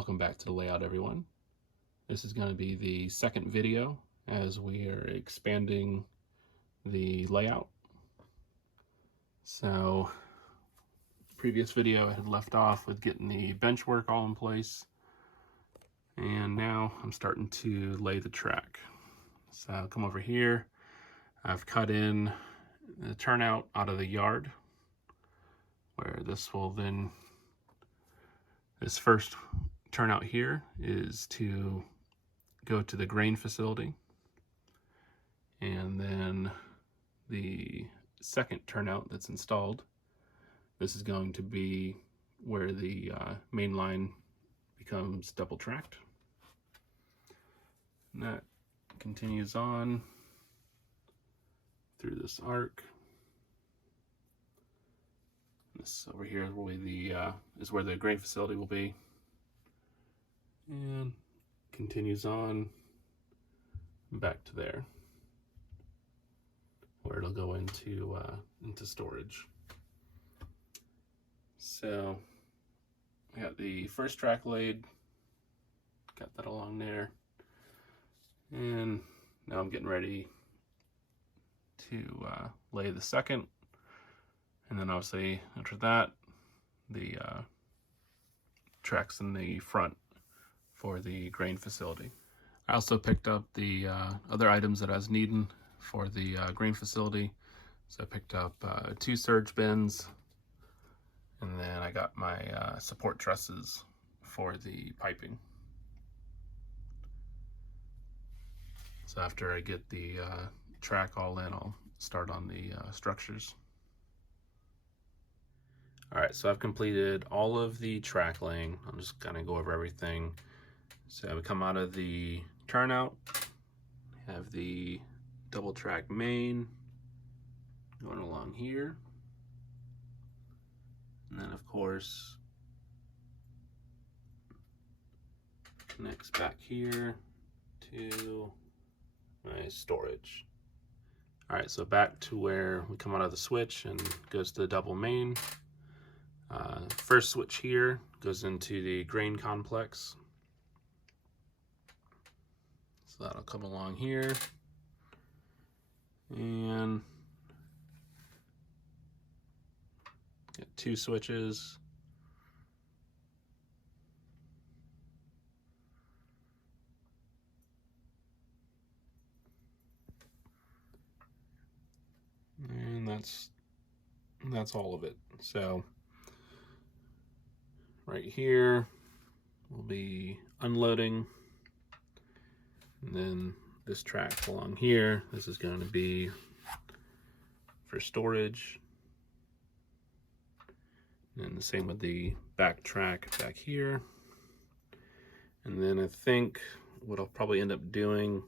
Welcome back to the layout, everyone. This is going to be the second video as we are expanding the layout. So, previous video I had left off with getting the bench work all in place, and now I'm starting to lay the track. So I'll come over here. I've cut in the turnout out of the yard, where this will then, this first turnout here is to go to the grain facility, and then the second turnout that's installed, this is going to be where the main line becomes double tracked. And that continues on through this arc. This over here will be is where the grain facility will be, and continues on back to there, where it'll go into storage. So I got the first track laid, got that along there, and now I'm getting ready to lay the second, and then obviously after that the tracks in the front for the grain facility. I also picked up the other items that I was needing for the grain facility. So I picked up 2 surge bins, and then I got my support trusses for the piping. So after I get the track all in, I'll start on the structures. Alright, so I've completed all of the track laying. I'm just gonna go over everything. So we come out of the turnout, have the double track main going along here, and then of course connects back here to my storage. Alright, so back to where we come out of the switch and goes to the double main. First switch here goes into the grain complex. So that'll come along here, and get 2 switches. And that's all of it. So right here we'll be unloading, and then this track along here, this is going to be for storage, and the same with the back track back here. And then I think what I'll probably end up doing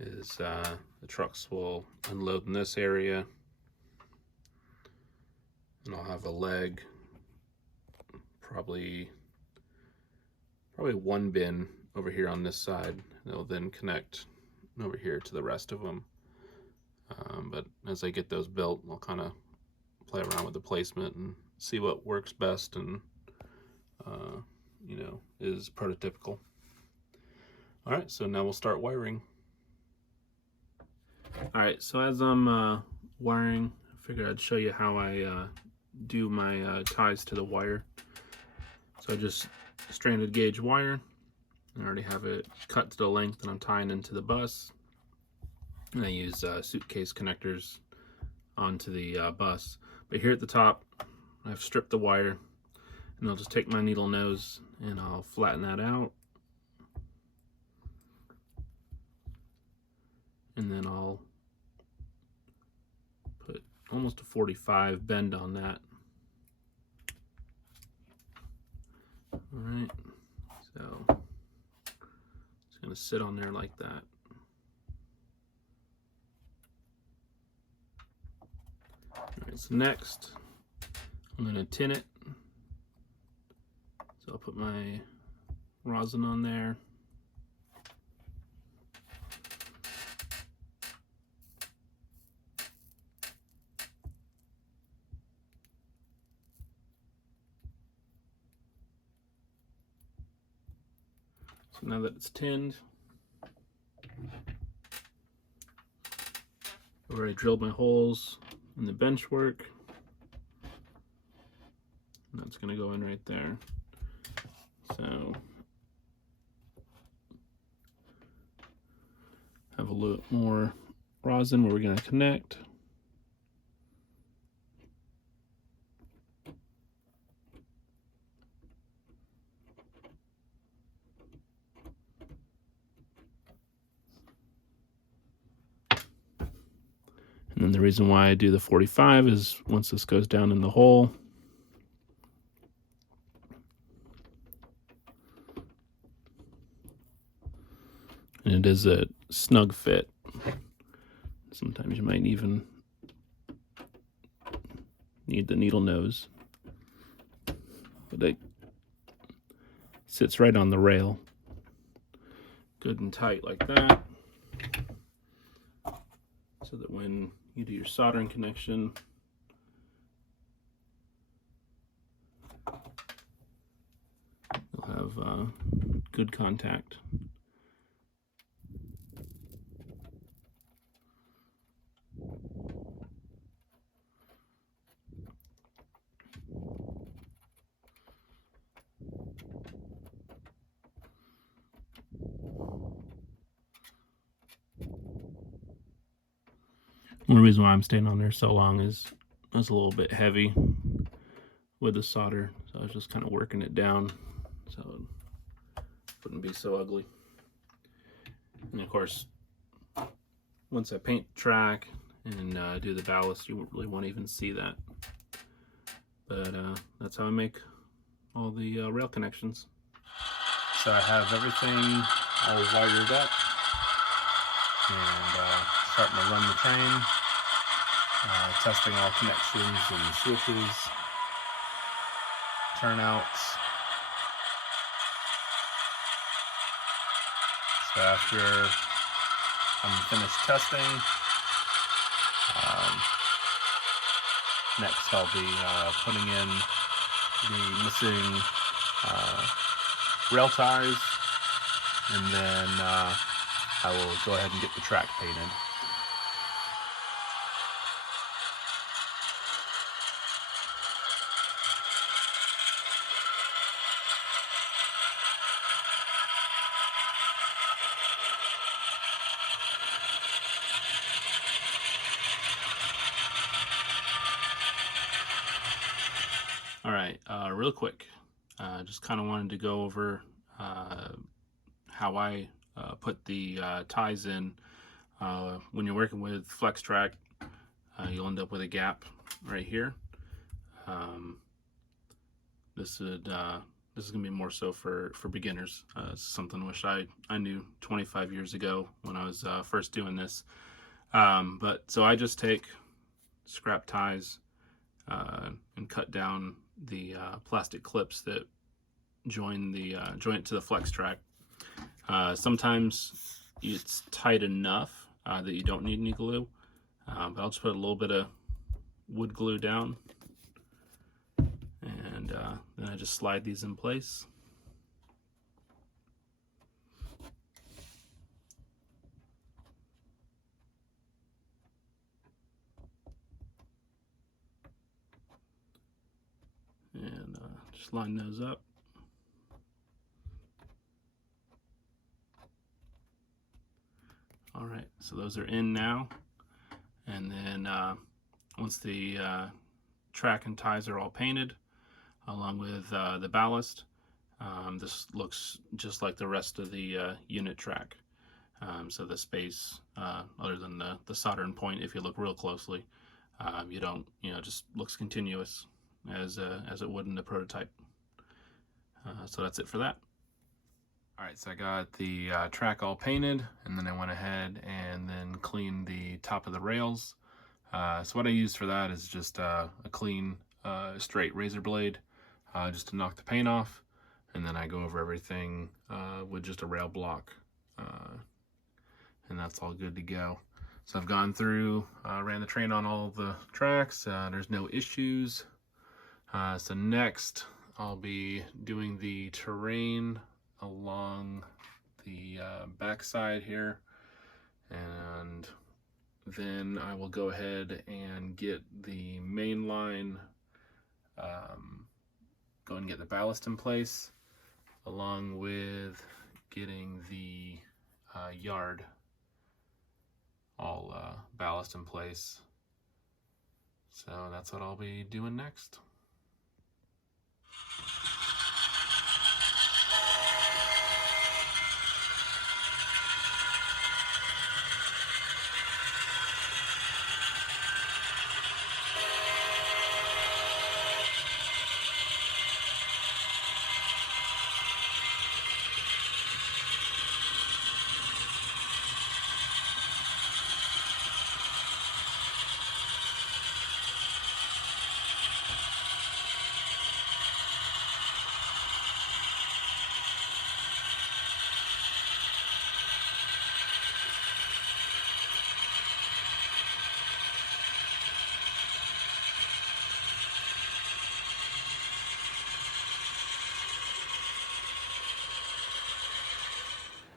is the trucks will unload in this area, and I'll have a leg, probably 1 bin over here on this side. They'll then connect over here to the rest of them. But as I get those built, I'll kind of play around with the placement and see what works best and you know, is prototypical. All right, so now we'll start wiring. All right, so as I'm wiring, I figured I'd show you how I do my ties to the wire. So I just stranded gauge wire. I already have it cut to the length that I'm tying into the bus, and I use suitcase connectors onto the bus. But here at the top, I've stripped the wire, and I'll just take my needle nose and I'll flatten that out, and then I'll put almost a 45 bend on that. All right, so it's going to sit on there like that. Alright, so next I'm going to tin it. So I'll put my rosin on there. So now that it's tinned, I've already drilled my holes in the bench work. And that's going to go in right there. So have a little more rosin where we're going to connect. And then the reason why I do the 45 is once this goes down in the hole, and it is a snug fit. Sometimes you might even need the needle nose, but it sits right on the rail, good and tight like that, so that when you do your soldering connection, you'll have good contact. One reason why I'm staying on there so long is it was a little bit heavy with the solder, so I was just kind of working it down so it wouldn't be so ugly. And of course, once I paint the track and do the ballast, you really won't even see that. But that's how I make all the rail connections. So I have everything all wired up and starting to run the train, testing all connections and switches, turnouts. So after I'm finished testing, next I'll be putting in the missing rail ties, and then I will go ahead and get the track painted. All right, real quick, just kind of wanted to go over how I put the ties in. When you're working with flex track, you'll end up with a gap right here. This is gonna be more so for beginners. Something I wish I knew 25 years ago when I was first doing this. But so I just take scrap ties and cut down the plastic clips that join it to the flex track. Sometimes it's tight enough that you don't need any glue, but I'll just put a little bit of wood glue down, and then I just slide these in place. And just line those up. All right, so those are in now. And then once the track and ties are all painted, along with the ballast, this looks just like the rest of the unit track. So the space, other than the soldering point, if you look real closely, you don't, just looks continuous as it would in the prototype. So that's it for that. All right, so I got the track all painted, and then I went ahead and then cleaned the top of the rails. So what I used for that is just a clean, straight razor blade, just to knock the paint off, and then I go over everything with just a rail block, and that's all good to go. So I've gone through, ran the train on all the tracks. There's no issues. So next I'll be doing the terrain along the back side here, and then I will go ahead and get the main line, go and get the ballast in place, along with getting the yard all ballast in place. So that's what I'll be doing next.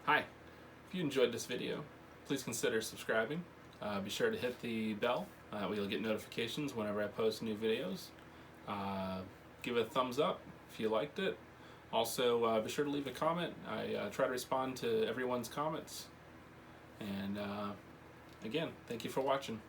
Hi, if you enjoyed this video, please consider subscribing. Be sure to hit the bell where you'll get notifications whenever I post new videos. Give it a thumbs up if you liked it. Also, be sure to leave a comment. I try to respond to everyone's comments. And again, thank you for watching.